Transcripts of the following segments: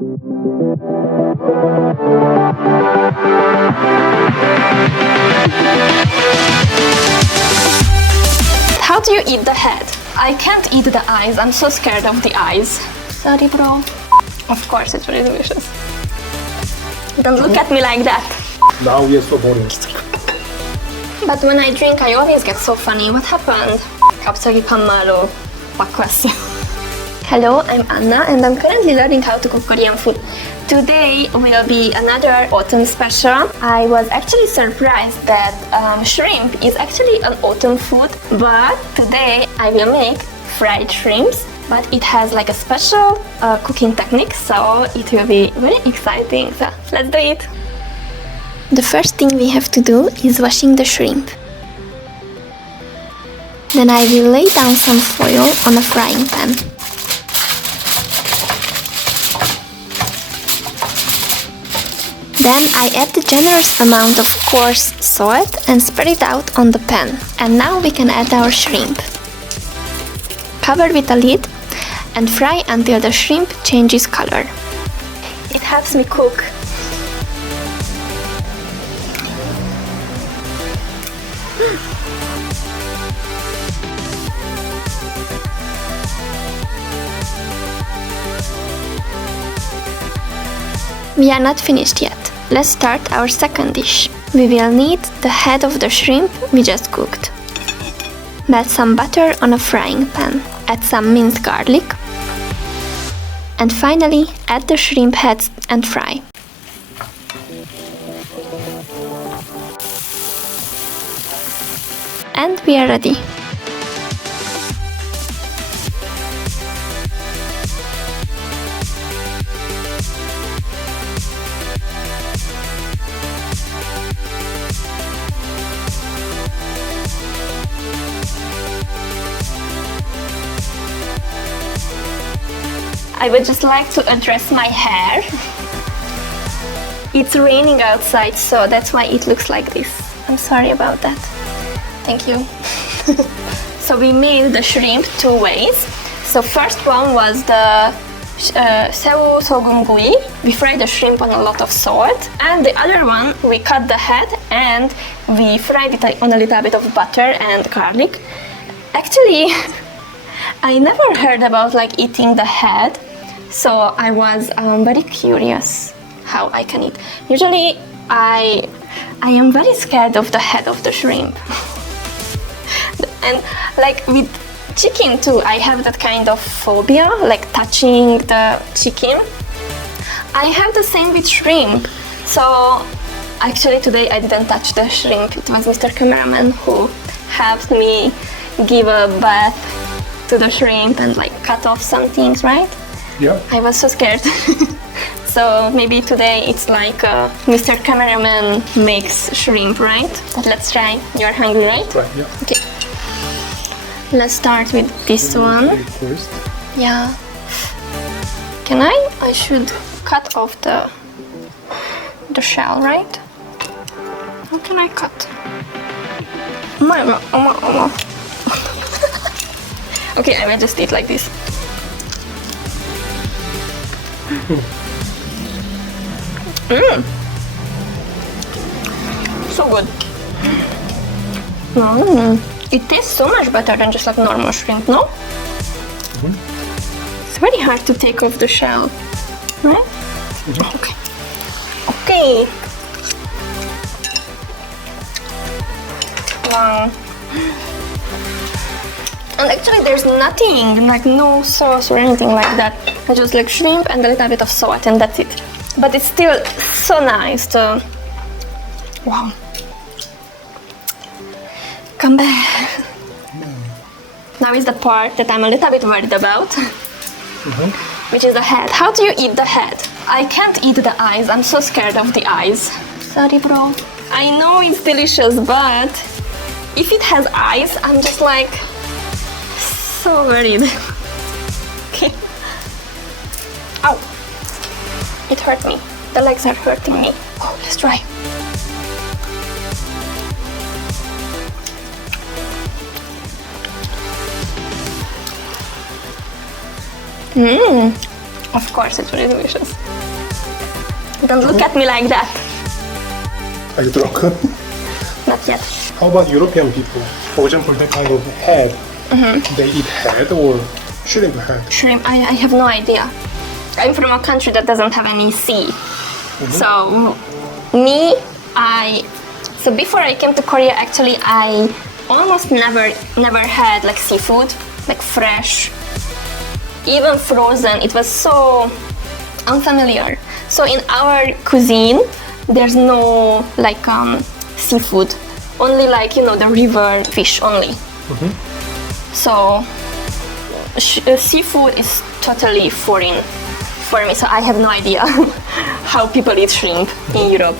How do you eat the head? I can't eat the eyes. I'm so scared of the eyes. Sorry, bro. Of course, it's really delicious. Don't look at me like that. Now we are so boring. But when I drink, I always get so funny. What happened? Kapszagi kammaló pakvesz. Hello, I'm Anna and I'm currently learning how to cook Korean food. Today will be another autumn special. I was actually surprised that shrimp is actually an autumn food, but today I will make fried shrimps, but it has like a special cooking technique, so it will be very exciting. So let's do it. The first thing we have to do is washing the shrimp. Then I will lay down some foil on a frying pan. Then I add the generous amount of coarse salt and spread it out on the pan. And now we can add our shrimp. Cover with a lid and fry until the shrimp changes color. It helps me cook. We are not finished yet. Let's start our second dish. We will need the head of the shrimp we just cooked. Melt some butter on a frying pan. Add some minced garlic. And finally, add the shrimp heads and fry. And we are ready. I would just like to address my hair. It's raining outside, so that's why it looks like this. I'm sorry about that. Thank you. So we made the shrimp two ways. So first one was the 새우소금구이. We fried the shrimp on a lot of salt. And the other one, we cut the head and we fried it on a little bit of butter and garlic. Actually, I never heard about like eating the head. So I was very curious how I can eat. Usually I am very scared of the head of the shrimp. And like with chicken too, I have that kind of phobia, like touching the chicken. I have the same with shrimp. So actually today I didn't touch the shrimp. It was Mr. Cameraman who helped me give a bath to the shrimp and like cut off some things, right? Yeah. I was so scared. So maybe today it's like Mr. Cameraman makes shrimp, right? But let's try. You're hungry, right? Right, yeah. Okay. Let's start with this one. First. Yeah. Can I? I should cut off the shell, right? How can I cut? Okay, I will just eat like this. So good. It tastes so much better than just like normal shrimp, no? It's very hard to take off the shell, right? Okay. Okay. Wow. And actually there's nothing, like no sauce or anything like that. I just like shrimp and a little bit of salt and that's it. But it's still so nice to... Wow. Come back. Now is the part that I'm a little bit worried about, which is the head. How do you eat the head? I can't eat the eyes. I'm so scared of the eyes. Sorry, bro. I know it's delicious, but if it has eyes, I'm just like so worried. Okay. Ow. It hurt me. The legs are hurting me. Oh, let's try. Of course, it's really delicious. Don't look at me like that. Are you drunk? Not yet. How about European people? For example, that kind of head. They eat head or shrimp head? Shrimp, I have no idea. I'm from a country that doesn't have any sea. So, so before I came to Korea, actually, I almost never had like seafood, like fresh, even frozen. It was so unfamiliar. So in our cuisine, there's no like seafood, only like the river fish only. So seafood is totally foreign for me. So I have no idea how people eat shrimp in Europe.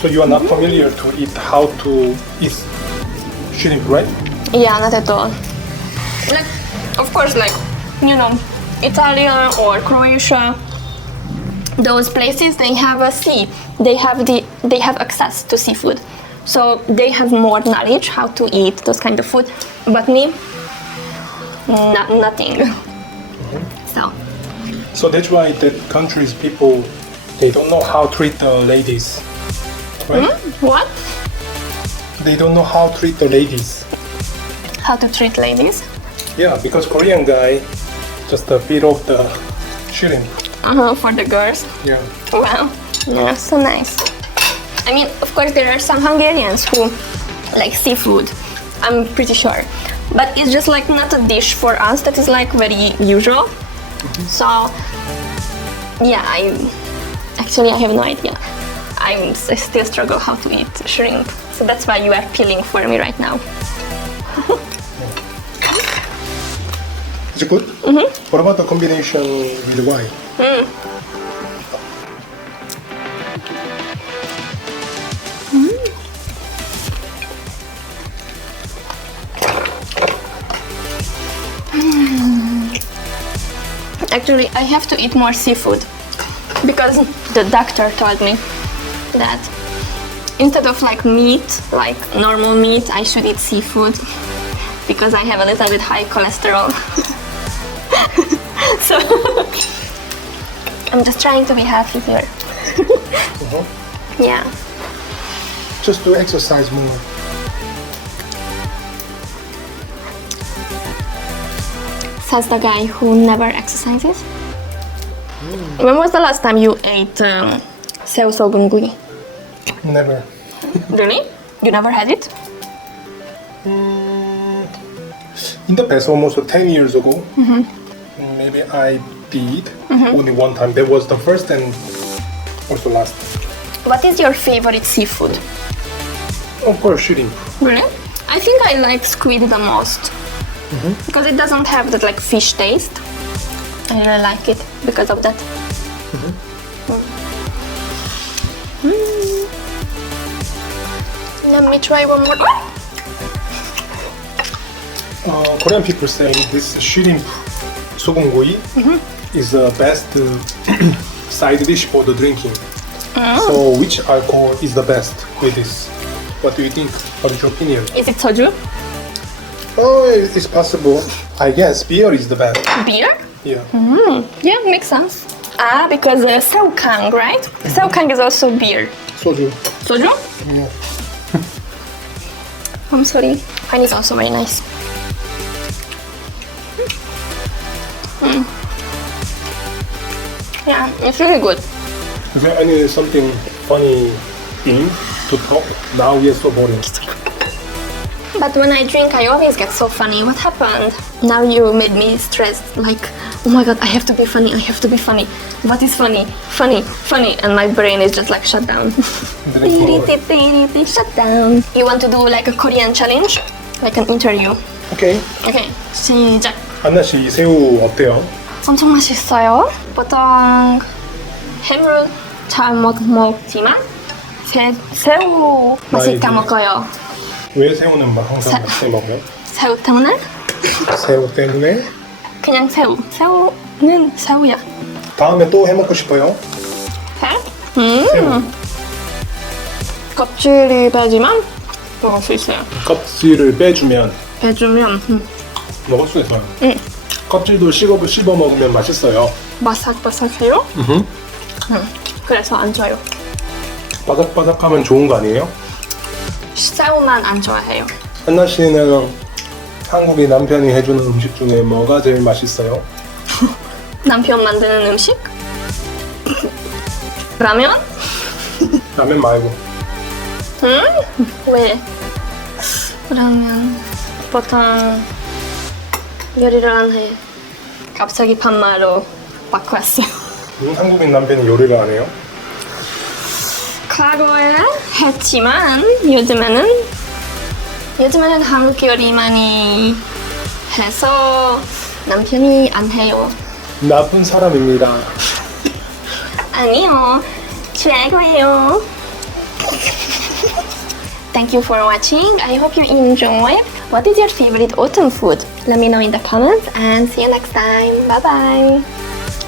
So you are not familiar to eat how to eat shrimp, right? Yeah, not at all. Like, of course, like Italian or Croatia, those places they have a sea. They have access to seafood, so they have more knowledge how to eat those kind of food. But me, nothing. So that's why that countries people they don't know how to treat the ladies, right? What? They don't know how to treat the ladies. How to treat ladies? Yeah, because Korean guy just feed off the shrimp. For the girls. Yeah. Wow, yeah, so nice. I mean, of course, there are some Hungarians who like seafood. I'm pretty sure, but it's just like not a dish for us. That is like very usual. So, yeah, I have no idea. I still struggle how to eat shrimp. So that's why you are peeling for me right now. Is it good? What about the combination with wine? Actually, I have to eat more seafood because the doctor told me that instead of like meat, like normal meat, I should eat seafood because I have a little bit high cholesterol. So I'm just trying to be healthy here. Yeah. Just to exercise more. Says the guy who never exercises. When was the last time you ate 새우소금구이? Never. Really? You never had it? In the past, almost 10 years ago, maybe I did only one time. That was the first and also last. What is your favorite seafood? Of course, shrimp. Really? I think I like squid the most because it doesn't have that like fish taste. I really like it because of that. Let me try one more. Korean people say this shrimp 소금구이 is the best side dish for the drinking. So which alcohol is the best with this? What do you think? What is your opinion? Is it soju? Oh, it's possible. I guess beer is the best. Beer? Yeah. Yeah, makes sense. Because 새우깡, right? 새우깡 is also beer. Soju. Soju? Yeah. I'm sorry. Wine is also very nice. Yeah, it's really good. Is there any something funny thing to talk? Now we are so boring. But when I drink, I always get so funny. What happened? Now you made me stressed. Like, oh my god, I have to be funny. I have to be funny. What is funny? Funny, funny. And my brain is just like shut down. Shut down. You want to do like a Korean challenge? Like an interview. Okay. Okay, 시작. 안나 씨, 이 새우 어때요? 엄청 맛있어요. 보통 해물 잘 먹지만 새우 맛있게 먹어요. 왜 새우는 항상 맛있게 먹어요? 새우 때문에? 새우 때문에? 그냥 새우. 새우는 새우야. 다음에 또 해먹고 싶어요? 새우? 껍질이 빼지만 먹을 수 있어요. 껍질을 빼주면 빼주면 먹을 수 있어요. 응. 껍질도 씹어 먹으면 맛있어요. 바삭바삭해요? 그래서 안 좋아요. 바삭바삭하면 좋은 거 아니에요? 새우만 안 좋아해요. 한나 씨는 한국인 남편이 해주는 음식 중에 뭐가 제일 맛있어요? 남편 만드는 음식? 라면? 라면 말고. 왜? 그러면 보통 요리를 안 해. 갑자기 반말로 바꿨어요. 한국인 남편이 요리를 안 해요? 과거에 했지만 요즘에는 한국 요리 많이 해서 남편이 안 해요. 나쁜 사람입니다. 아니요, 최고예요. Thank you for watching. I hope you enjoy. What is your favorite autumn food? Let me know in the comments and see you next time. Bye bye.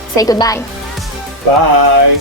Say goodbye. Bye.